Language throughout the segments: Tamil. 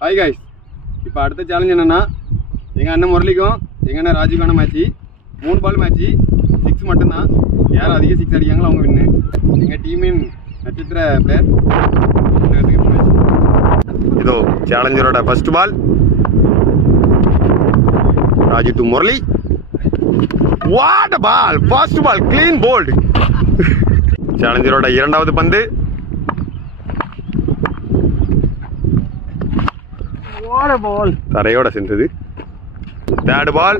ஹாய் கைஸ், இப்போ அடுத்த சேலஞ்ச் என்னன்னா எங்கள் அண்ணன் முரளிக்கும் எங்கள் அண்ணன் ராஜுக்கான மேட்ச்சு 3 பால் மேட்ச்சு 6 மட்டும்தான். யார் அதிக 6 அடிக்காங்களோ அவங்க வின்னு. எங்கள் டீமின் நட்சத்திர பிளேயர் இதோ சேலஞ்சரோட first ball. Raju to Murali. What ball, first ball clean bowled. சேலஞ்சரோட இரண்டாவது பந்து. தரையோட சென்றது. Third ball.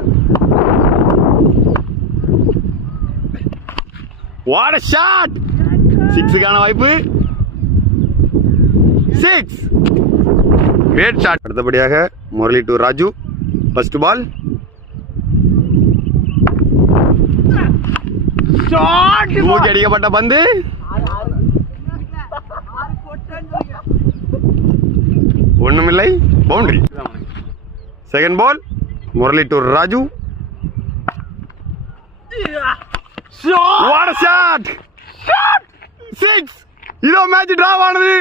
What a shot, 6க்கான வாய்ப்பு. 6 கிரேட் ஷாட். அடுத்தபடியாக Murali to Raju. First ball. தூக்கி அடிக்கப்பட்ட பந்து. ஒண்ணுமில்லை, boundary. Second ball. Murali to Raju. What a shot! 6. இதோ மேட்ச் டிராவ் ஆனது.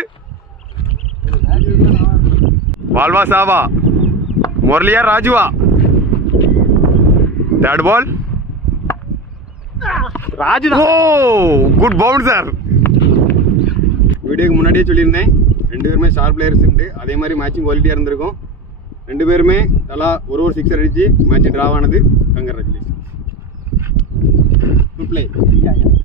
பால்வா சாவா, முரளியா ராஜுவா? Third ball. Raju. Oh, good bouncer. வீடியோக்கு முன்னாடியே சொல்லியிருந்தேன் 2 பேருமே ஸ்டார் பிளேயர்ஸ் உண்டு. அதே மாதிரி மேட்சிங் குவாலிட்டியாக இருந்திருக்கும். 2 பேருமே தலா ஒரு சிக்ஸர் அடிச்சு மேட்ச் டிராவ் ஆனது. கங்க்ராச்சுலேஷன். Good play.